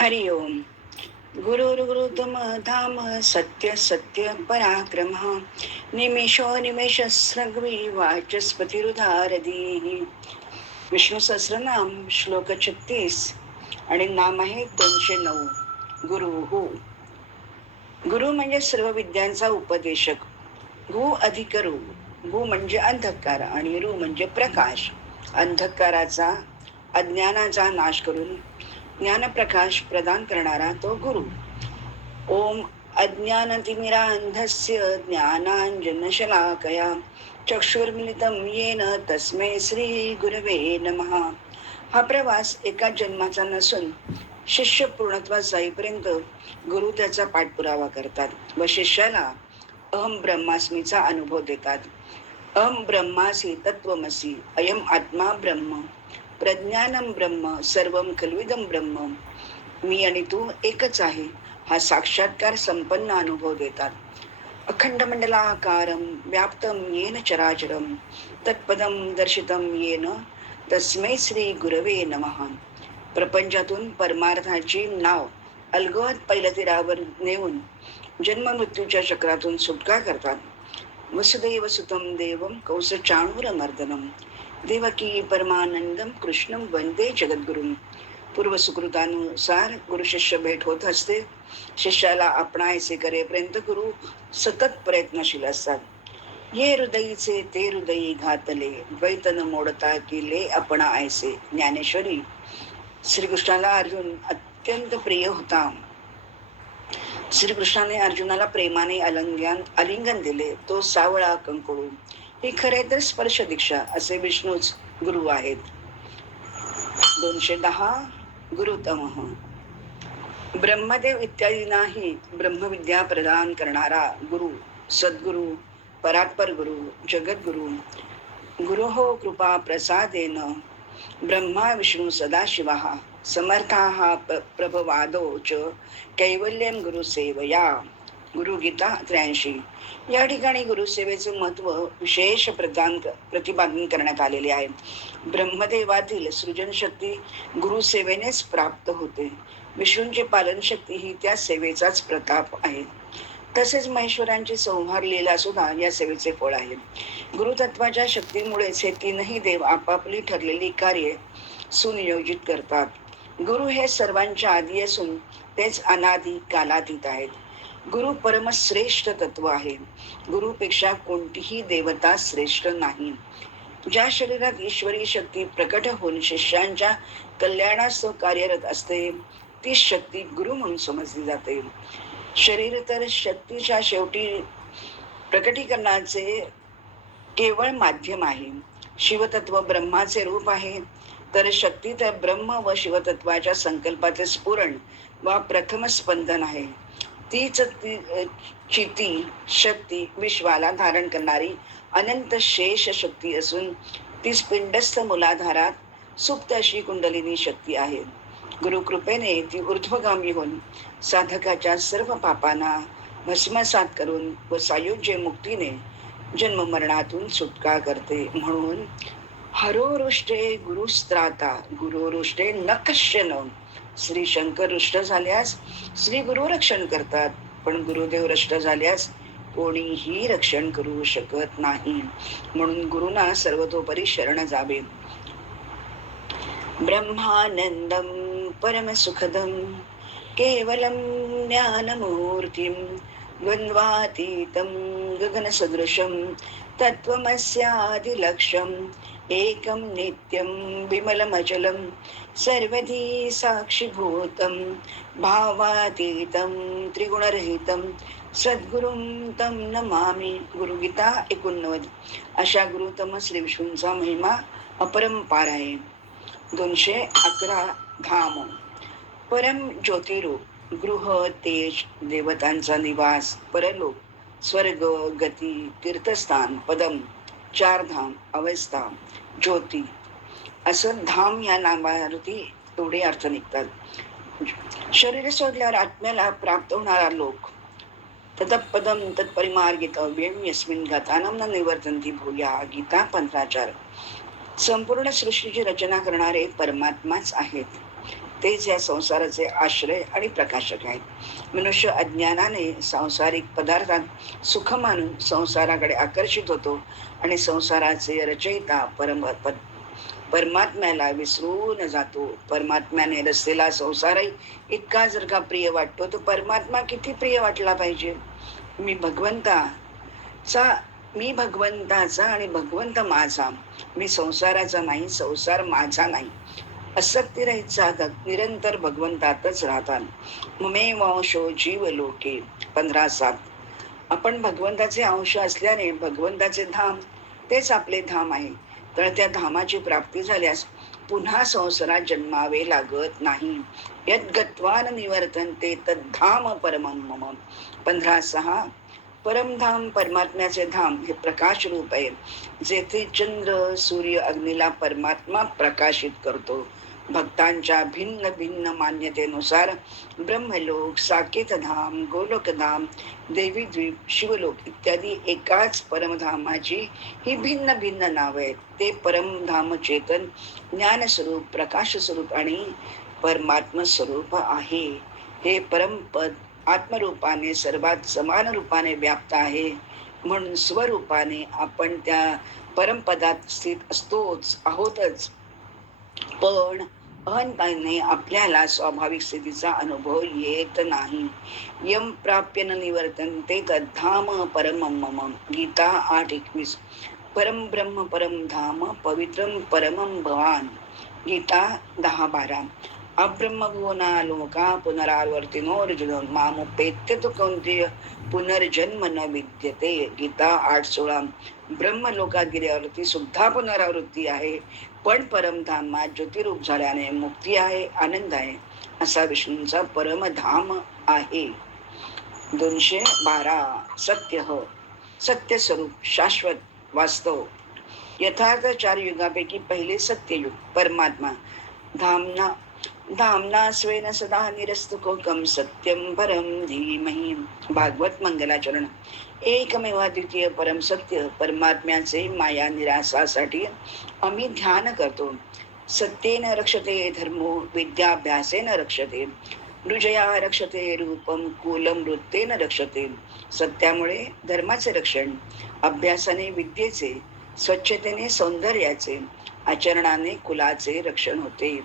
हरि ओम. गुरुर्गुरुतम धाम सत्य सत्य पराक्रम निमेषो निमेष स्रग्वी वाचस्पतिरुधारधी. विष्णू सहस्रनाम श्लोक 36 आणि नाम आहे 209. गुरु हु. गुरु म्हणजे सर्व विद्यांचा उपदेशक. गु अधिक रू. गु म्हणजे अंधकार आणि रू म्हणजे प्रकाश. अंधकाराचा अज्ञानाचा नाश करून ज्ञानप्रकाश प्रदान करणारा तो गुरु. ओम अज्ञानतिमिरांधस्य ज्ञानांजनशलाकया चक्षुर्मिलितं येन तस्मै श्री गुरवे नमः. हा प्रवास एका जन्माचा नसून शिष्य पूर्णत्वास जाईपर्यंत गुरु त्याचा पाठपुरावा करतात व शिष्याला अहम ब्रह्मास्मीचा अनुभव देतात. अहम ब्रह्मासी तत्वमसी अयम आत्मा ब्रह्म प्रज्ञानम ब्रह्म सर्वम खल्विदम ब्रह्म. मी आणि तू एकच आहे हा साक्षात्कार संपन्न अनुभव देतात. अखंड मंडलाकारं व्याप्तं येन चराचरं तत्पदं दर्शितं येन तस्मै श्री गुरवे नमः. प्रपंचातून परमार्थाची नाव अलगद पैलतीरावर नेऊन जन्ममृत्यूच्या चक्रातून सुटका करतात. वसुदैव सुतं देवं कौसचाणूरमर्दनं देवकी परमानंदम कृष्णं वंदे जगद्गुरुं. पूर्वसुकृतानुसार गुरु शिष्य भेट होत असते. शिष्याला आपणायचे करेपर्यंत गुरु सतत प्रयत्नशील असतात. ये हृदयीचे ते हृदयी घातले द्वैतन मोडता केले आपणा आयसे. ज्ञानेश्वरी. श्रीकृष्णाला अर्जुन अत्यंत प्रिय होता. श्रीकृष्णाने अर्जुनाला प्रेमाने आलिंगन दिले. तो सावळा कंकुळू. ही खरे तर स्पर्श दीक्षा असे विष्णूच गुरु आहेत. 210. गुरुतम. ब्रह्मदेव इत्यादींनाही ब्रह्मविद्या प्रदान करणारा गुरु, सद्गुरु, परात्पर गुरु, जगद्गुरु. गुरु हो कृपा प्रसादेन ब्रह्मा विष्णू सदाशिवा समर्थाः प्रभवादो च कैवल्यं गुरुसेवया. गुरुगीता 83. या ठिकाणी गुरुसेवेचे महत्व विशेष प्रतिपादन करण्यात आलेले आहे. ब्रह्मदेवातील सृजन शक्ती गुरुसेवेनेच प्राप्त होते. विष्णूंची पालन शक्ती ही त्या सेवेचाच प्रताप आहे. तसेच महेश्वरांची संहार लीला सुद्धा या सेवेचे फळ आहे. गुरुतत्वाच्या शक्तीमुळेच हे तीनही देव आपापली ठरलेली कार्ये सुनियोजित करतात. गुरु हे सर्वांच्या आधी असून तेच अनादी कालातीत आहेत. गुरु परमश्रेष्ठ तत्व आहे. गुरुपेक्षा कोणतीही देवता श्रेष्ठ नाही. ज्या शरीरात ईश्वरी शक्ती प्रकट होऊन शिष्यांच्या कल्याणास कार्यरत असते ती शक्ती गुरु म्हणून समजली जाते. शरीर तर शक्तीच्या शेवटी प्रकटीकरणाचे केवळ माध्यम आहे. शिवतत्व ब्रह्माचे रूप आहे तर शक्ती तर ब्रह्म व शिवतत्वाच्या संकल्पाचे स्फुरण वा प्रथम स्पंदन आहे. तीच चिती शक्ती विश्वाला धारण करणारी अनंत शेष शक्ती असून ती पिंडस्थ मूलाधारात सुप्त अशी कुंडलिनी शक्ती आहे. गुरुकृपेने ती ऊर्ध्वगामी होऊन साधकाच्या सर्व पापांना भस्मसात करून व सायुज्य मुक्तीने जन्ममरणातून सुटका करते. म्हणून हरोरुष्टे गुरुस्त्राता गुरुरुष्टे न कश्चन. श्री शंकर रुष्ट झाल्यास श्री गुरु रक्षण करतात, पण गुरुदेव रुष्ट झाल्यास कोणीही रक्षण करू शकत नाही. म्हणून गुरुना सर्वतोपरी शरण जावे. ब्रह्मानंदम परमसुखदम केवलम ज्ञानमूर्तिम द्वंद्वातीतं गगनसदृशं तत्त्वमस्यादिलक्ष्यम् एकं नित्यं विमलमचलं सर्वधी साक्षीभूतं भावातीतं त्रिगुणरहितं सद्गुरुं तं नमामि. गुरुगीता 89. अशा गुरुतम श्री विष्णूंचा महिमा अपरंपार आहे. 211. धाम. परम ज्योतिरूप. गृह तेज देवतांचा निवास, परलोक, स्वर्ग, गती, तीर्थस्थान, पदम, चार धाम, अवस्था, ज्योती असं धाम या नामावरती एवढे अर्थ निघतात. शरीर सोडल्यावर आत्म्याला प्राप्त होणारा लोक. तत्पदम तत्परिमार्गितव्यम यस्मिन् गतानां न निवर्तन्ति भूया. गीता 15:4. संपूर्ण सृष्टीची रचना करणारे परमात्माच आहेत. तेच या संसाराचे आश्रय आणि प्रकाशक आहेत. मनुष्य अज्ञानाने सांसारिक पदार्थात सुख मानून संसाराकडे आकर्षित होतो आणि संसाराचे रचयिता परमात्म्याला विसरून जातो. परमात्म्याने रचलेला संसारही इतका जर का प्रिय वाटतो, तर परमात्मा किती प्रिय वाटला पाहिजे. मी भगवंताचा मी भगवंताचा आणि भगवंत माझा. मी संसाराचा नाही, संसार माझा नाही. असक्तिरहित साधक निरंतर भगवंतातच राहतात. ममे वंशो जीव लोके 15:7. आपण भगवंताचे अंश असल्याने भगवंताचे धाम तेच आपले धाम आहे. तर त्या धामाची प्राप्ती झाल्यास पुन्हा संसारात जन्मावे लागत नाही. यद्गत्वान निवर्तन्ते तद्धाम परमं मम 15:6. परमधाम परमात्म्याचे धाम हे प्रकाश रूप आहे, जेथे चंद्र सूर्य अग्नीला परमात्मा प्रकाशित करतो. भक्तांच्या भिन्न भिन्न मान्यतेनुसार ब्रह्मलोक, साकेतधाम, गोलोकधाम, देवीद्वीप, शिवलोक इत्यादी एकाच परमधामाची ही भिन्न भिन्न नावे आहेत. ते परमधाम चेतन, ज्ञानस्वरूप, प्रकाशस्वरूप आणि परमात्म स्वरूप आहे. हे परमपद आत्मरूपाने सर्वात समान रूपाने व्याप्त आहे. म्हणून स्वरूपाने आपण त्या परमपदात स्थित असतोच आहोतच. पण अहंताने आपल्याला स्वाभाविक स्थितीचा अनुभव येत नाही. यम प्राप्य न निवर्तन्ते तद्धाम परमं मम. गीता 8:21. परम ब्रह्म परम धाम पवित्रम परमं भवान. गीता 10:12. अब्रह्मभुवना लोका पुनरावर्तिनोर्जुन मामुपेत्य तु कौंतेय पुनर्जन्म न विद्यते. गीता 8:16. ब्रह्मलोकात गेल्यावरती सुद्धा पुनरावृत्ती आहे, पण परमधामात ज्योतिरूप झाल्याने मुक्ती आहे, आनंद आहे, असा विष्णूंचा परमधाम आहे. 212. सत्य सत्य स्वरूप, शाश्वत, वास्तव. यथार्थ 4 युगापैकी पहिले सत्ययुग. परमात्मा धामना धामना स्वेन सदा निरस्तकोकम सत्यम परम धीमहि. भागवत मंगलाचरण. एकमेवा द्वितीय परम सत्य परमात्म्याचे माया निरासासाठी आम्ही ध्यान करतो. सत्येन रक्षते धर्मो विद्याभ्यासेन रक्षते रुजया रक्षते रूपम कुलम वृत्तेन रक्षते. सत्यामुळे धर्माचे रक्षण, अभ्यासाने विद्येचे, स्वच्छतेने सौंदर्याचे, आचरणाने कुलाचे रक्षण होते.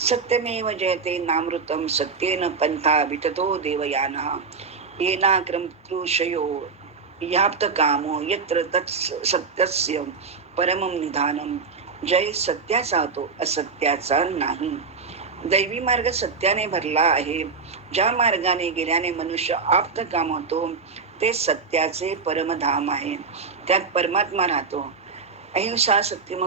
सत्यमेव जयते नामृतम सत्येन पंथा विततो देवयानः. येनाक्रमतृषयो याप्त कामो यत्र तत् सत्यस्य परमं निधानम. जय सत्याचा होतो, असत्याचा नाही. दैवी मार्ग सत्याने भरला आहे. ज्या मार्गाने गेल्याने मनुष्य आप्त काम होतो ते सत्याचे परमधाम आहे. त्यात परमात्मा राहतो. अहिंसा सत्यम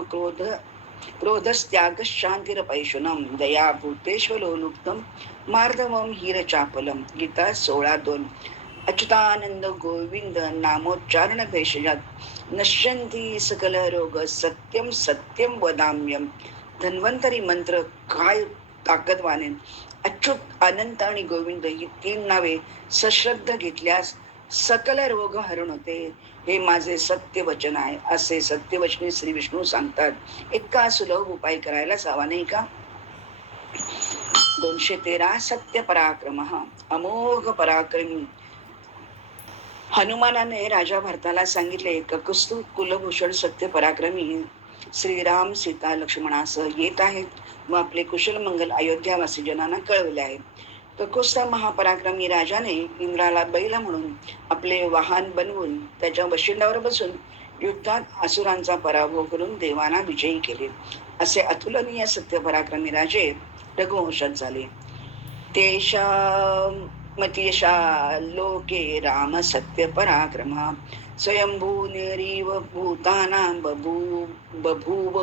क्रोधस्त्याग शांतिरपैशुनम दया भूतेष्वलोलुप्तम मार्दवम हीरचापलम. गीता 16:2. अच्युतानंद गोविंद नामोच्चारण भेषजात नश्यंती सकल रोग सत्यम सत्यम वदाम्यम. धन्वंतरी मंत्र काय ताकदवाने. अच्युत, अनंत आणि गोविंद ही 3 नावे सश्रद्ध घेतल्यास सकल रोग हरण होते. हे माझे सत्य वचन आहे, असे सत्यवचनी श्री विष्णू सांगतात. इतका सुलभ उपाय करायलाच हवा नाही का? 213. सत्य पराक्रम. अमोघ पराक्रमी हनुमानाने राजा भरताला सांगितले, ककुस्तु कुलभूषण सत्य पराक्रमी श्रीराम सीता लक्ष्मणासह येत आहेत व आपले कुशल मंगल अयोध्यावासी जनांना कळवले आहे. ककुस्ता महापराक्रमी राजाने इंद्राला बैल म्हणून आपले वाहन बनवून त्याच्या वशिंडावर बसून युद्धात असुरांचा पराभव करून देवांना विजयी केले. असे अतुलनीय सत्य पराक्रमी राजे रघुवंशात झाले. तेषामतिशा लोके राम सत्य पराक्रम स्वयंभू निरीव भूतानां बभूव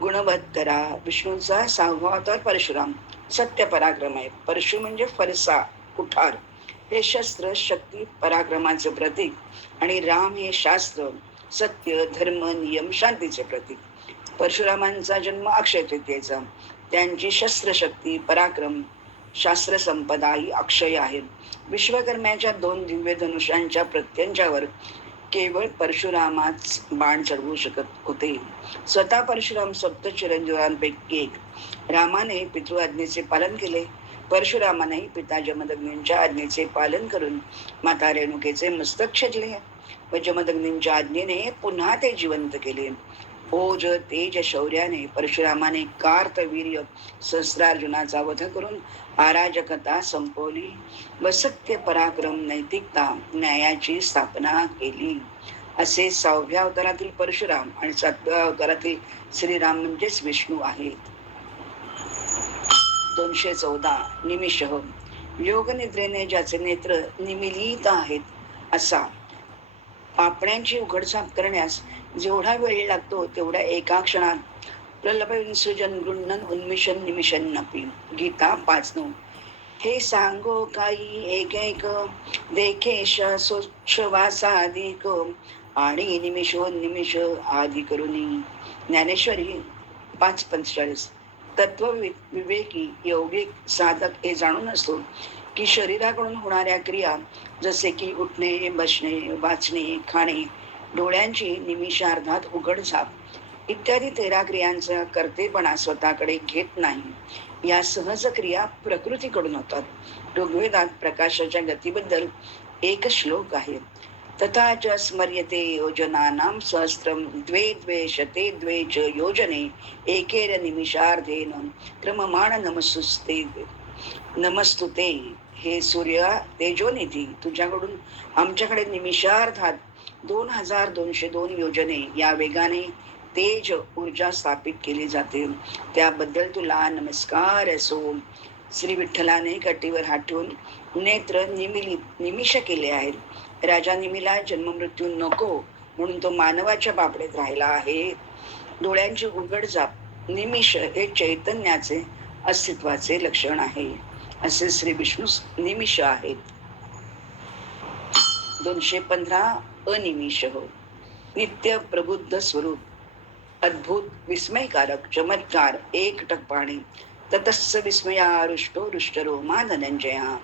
गुणवत्तरा. विष्णूचा 6वा अवतार परशुराम सत्य पराक्रम आहे. परशु म्हणजे फरसा, कुठार. हे शस्त्र शक्ती पराक्रमाचे प्रतीक आणि राम हे शास्त्र सत्य धर्म नियम शांतीचे प्रतीक. परशुरामांचा जन्म अक्षय तृतीयेचा. त्यांची शस्त्रशक्ती पराक्रम शास्त्र संपदा ही अक्षय आहे. विश्वकर्म्याच्या 2 दिव्य धनुष्यांच्या प्रत्यंच्यावर केवळ परशुरामाच बाण चढवू शकत होते. स्वतः परशुराम सप्त चिरंजीवांपैकी एक. रामाने पितृआज्ञेचे पालन केले. परशुरामानेही पिता जमदग्नींच्या आज्ञेचे पालन करून माता रेणुकेचे मस्तक छेदले व जमदग्नींच्या आज्ञेने पुन्हा ते जिवंत केले. ओज तेज शौर्याने परशुरामाने कार्तवीर्य सहस्रार्जुनाचा वध करून अराजकता संपवली व सत्य पराक्रम नैतिकता न्यायाची स्थापना केली. असे 6व्या अवतारातील परशुराम आणि 7व्या अवतारातील श्रीराम म्हणजेच विष्णू आहेत. 214 निमिष. योग निद्रेने ज्याचे नेत्र निमिलित आहेत असा पापण्यांची उघडझाप करण्यास जेवढा वेळ लागतो तेवढ्या एका क्षणात प्रलभविसृजन गृह्णन उन्मिशन निमिषन्नपी. गीता 5:9. हे सांगो काही एक एक देखेश सोच्छवासाधिक आणि निमिषोन्निमिष आधी करुनी. ज्ञानेश्वरी 5:45. तत्वविवेकी यौगिक साधक हे जाणून असतो की शरीराकडून होणाऱ्या क्रिया जसे की उठणे, बसणे, वाचणे, खाणे, डोळ्यांची निमिषार्धात उघडझाप इत्यादी 13 क्रियांचा कर्तेपणा स्वतःकडे घेत नाही. या सहज क्रिया प्रकृतीकडून होतात. ऋग्वेदात प्रकाशाच्या गतीबद्दल एक श्लोक आहे. तथा च स्मर्यते योजनानां सहस्त्रम द्वे द्वे शते द्वे च योजने एकेर निमिषार्धेन क्रममाण नमस्तुते. हे सूर्य तेजोनिधी, तुझ्याकडून आमच्याकडे निमिषार्धात 2202 योजने या वेगाने तेज ऊर्जा स्थापित केली जाते. त्याबद्दल तुला नमस्कार असो. श्री विठ्ठलाने कटीवर हात ठेवून नेत्र निमिष केले आहेत. राजा निमीला जन्ममृत्यू नको म्हणून तो मानवाच्या बापडेत राहिला आहे. डोळ्यांची उघडझाप निमिष हे चैतन्याचे अस्तित्वाचे लक्षण आहे. असे श्री विष्णू निमिष आहेत. 215 अनिमिष. नित्य प्रबुद्ध स्वरूप, अद्भुत विस्मयकारक चमत्कार, एकटक पाणी. ततस्स विस्मयारुष्टो रुष्टरो मा धनंजया.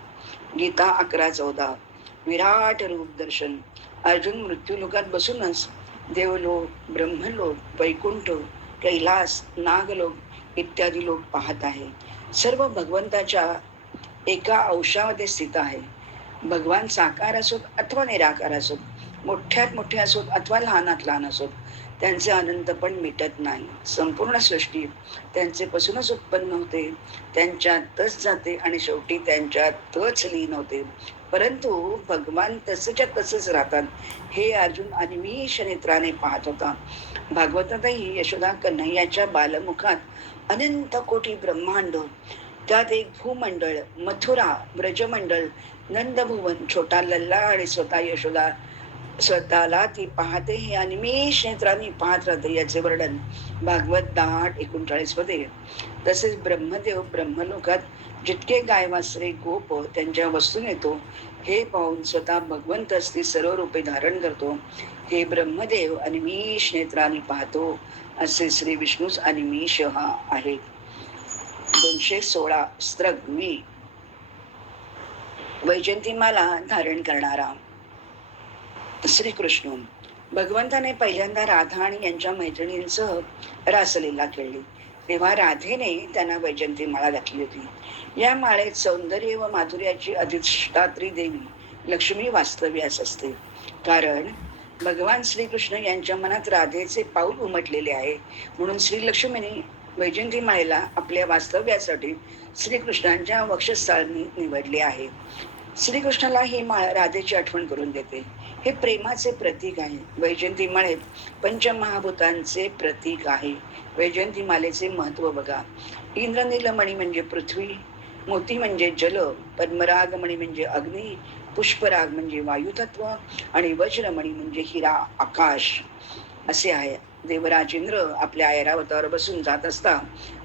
गीता 11:14. विराट रूप दर्शन. अर्जुन मृत्यूलोकात बसूनच देवलोक, ब्रह्मलोक, वैकुंठ, कैलास, नागलोक इत्यादी लोक पाहत आहे. सर्व भगवंताच्या एका अंशामध्ये स्थित आहे. भगवान साकार असोत अथवा निराकार असोत, मोठ्यात मोठे असोत अथवा लहानात लहान असोत, त्यांचे अनंतपण मिटत नाही. संपूर्ण सृष्टी त्यांचेपासूनच उत्पन्न होते, त्यांच्यातच जाते आणि शेवटी त्यांच्यातच लीन होते. परंतु भगवान तसंच्या तसंच राहतात हे अर्जुन अनिमिष नेत्राने पाहत होता. भागवतातही यशोदा कन्हैयाच्या बालमुखात अनंत कोटी ब्रह्मांड, त्यात एक भूमंडळ, मथुरा, ब्रजमंडळ, नंदभुवन, छोटा लल्ला आणि स्वतः यशोदा स्वतःला ती पाहते हे अनिमेष नेत्रांनी पाहत राहते याचे वर्णन भागवत 10:39 मध्ये. तसेच ब्रह्मदेव ब्रह्मलोकात जितके गाय वासरे गोप त्यांच्या वस्तून येतो हे पाहून स्वतः भगवंतच ती सर्व रूपे धारण करतो हे ब्रह्मदेव अनिमेष नेत्रांनी पाहतो. असे श्री विष्णूच अनिमेष हा आहे. 216 स्त्रग्वी. वैजंतीमाला धारण करणारा. श्रीकृष्ण. भगवंताने पहिल्यांदा राधा आणि यांच्या मैत्रिणींसह रासलीला खेळली तेव्हा राधेने त्यांना वैजंती माळा घातली होती. या माळेत सौंदर्य व माधुर्याची अधिष्ठात्री देवी लक्ष्मी वास्तव्यास असते. कारण भगवान श्रीकृष्ण यांच्या मनात राधेचे पाऊल उमटलेले आहे म्हणून श्रीलक्ष्मीने वैजंती माळेला आपल्या वास्तव्यासाठी श्रीकृष्णांच्या वक्षस्थळांनी निवडले आहे. श्रीकृष्णाला ही माळ राधेची आठवण करून देते. हे प्रेमाचे प्रतीक आहे. वैजंती माळेत पंचमहाभूतांचे प्रतीक आहे. वैजंती मालेचे महत्व बघा. इंद्रनीलमणी म्हणजे पृथ्वी, मोती म्हणजे जल, पद्मरागमणी म्हणजे अग्नी, पुष्पराग म्हणजे वायुतत्व आणि वज्रमणी म्हणजे हिरा आकाश असे आहे. देवराज इंद्र आपल्या ऐरावतावर बसून जात असता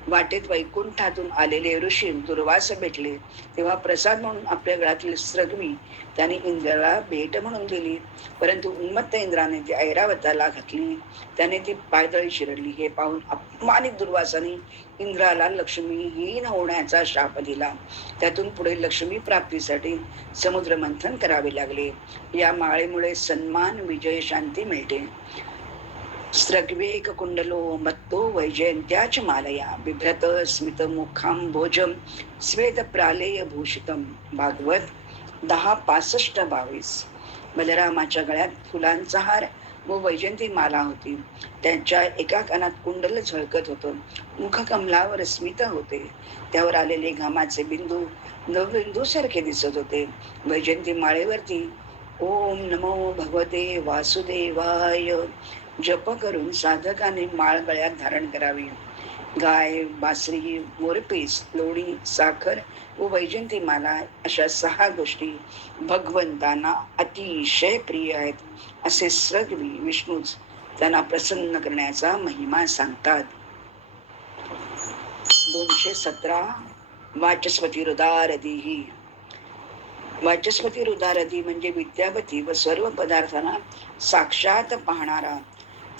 वाटेत वैकुंठातून आलेले ऋषी दुर्वास भेटले. तेव्हा प्रसाद म्हणून आपल्या गळ्यातील स्रग्वी त्याने इंद्राला भेट म्हणून दिली. परंतु उन्मत्त इंद्राने ती ऐरावताला घातली. त्याने ती पायदळी चिरडली. हे पाहून अपमानित दुर्वासाने इंद्राला लक्ष्मीहीन होण्याचा शाप दिला. त्यातून पुढे लक्ष्मी प्राप्तीसाठी समुद्र मंथन करावे लागले. या माळेमुळे सन्मान, विजय, शांती मिळते. स्रग्वेक कुंडलो मत्तो वैजयंत्याच मालया बिभ्रत स्मित मुखांभोजम स्वेद प्रालेय भूषितम. भागवत 10:65-22. बलरामाच्या गळ्यात फुलांचा हार व वैजयंती माला होती. त्यांच्या एका कानात कुंडल झळकत होतं. मुखकमलावर स्मित होते. त्यावर आलेले घामाचे बिंदू नवबिंदू सारखे दिसत होते. वैजयंती माळेवरती ओम नमो भगवते वासुदेवाय जप करून साधकाने माळ गळ्यात धारण करावी. गाय, बासरी, मोरपीस, लोणी, साखर व वैजयंती माला अशा 6 गोष्टी भगवंतांना अतिशय प्रिय आहेत, असे सगळी विष्णूच त्यांना प्रसन्न करण्याचा महिमा सांगतात. 217. वाचस्पती रुदारधीही. वाचस्पती रुदारधी म्हणजे विद्यापती व सर्व पदार्थांना साक्षात पाहणारा.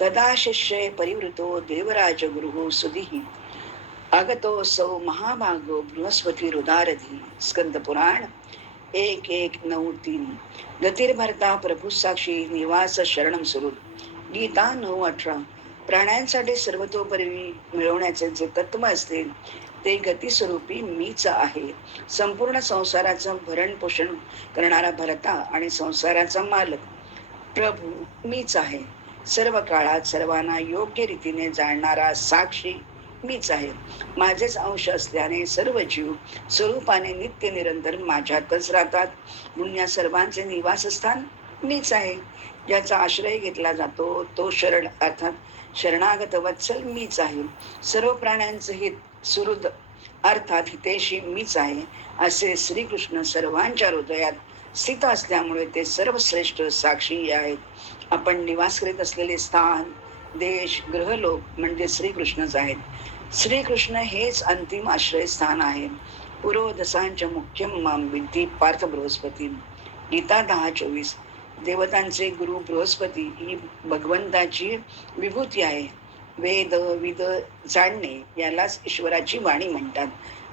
तदा शिष्य परिवृतो देवराज गुरु सुधीही आगतो सौ महाभागो बृहस्पती रुदारधी. स्कंद पुराण 1:1-9-3. गतिर्भरता प्रभू साक्षी निवास शरणम सुरू. गीता 9:18. प्राण्यांसाठी सर्वतोपरी मिळवण्याचे जे तत्व असते ते गतिस्वरूपी मीच आहे. संपूर्ण संसाराचं भरण पोषण करणारा भरता आणि संसाराचा मालक प्रभू मीच आहे. सर्व काळात सर्वांना योग्य रीतीने जाणणारा साक्षी मीच आहे. माझेच अंश असल्याने सर्व जीव स्वरूपाने नित्य निरंतर माझ्यातच राहतात. म्हणून या सर्वांचे निवासस्थान मीच आहे. ज्याचा आश्रय घेतला जातो तो शरण अर्थात शरणागत वत्सल मीच आहे. सर्व प्राण्यांचे हित सुहृद अर्थात हितेशी मीच आहे. असे श्रीकृष्ण सर्वांच्या हृदयात स्थित असल्यामुळे ते सर्वश्रेष्ठ साक्षी आहेत. आपण निवास करीत असलेले स्थान, देश, ग्रहलोक म्हणजे श्रीकृष्णच आहेत. श्रीकृष्ण हेच अंतिम आश्रय स्थान आहे. पुरोदसांच्या मुख्यम माम विद्धी पार्थ बृहस्पती. गीता 10:24. देवतांचे गुरु बृहस्पती ही भगवंताची विभूती आहे. वेद विद जाणणे यालाच ईश्वराची वाणी म्हणतात.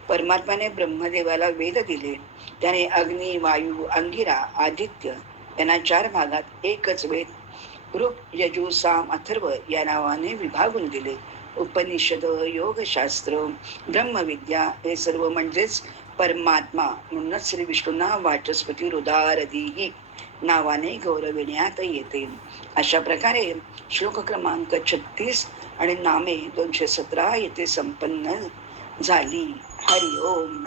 परमात्म्याने ब्रह्मदेवाला वेद दिले. त्याने अग्नी, वायू, अंगिरा, आदित्य यांना 4 भागात एकच वेद ऋग, यजु, साम, अथर्व या नावाने विभागून दिले. उपनिषद, योगशास्त्र, ब्रह्मविद्या हे सर्व म्हणजेच परमात्मा. म्हणूनच श्री विष्णूंना वाचस्पती रुदारधीही नावाने गौरविण्यात येते. अशा प्रकारे श्लोक क्रमांक 36 आणि नामे 217 येथे संपन्न झाली. हरि ओम.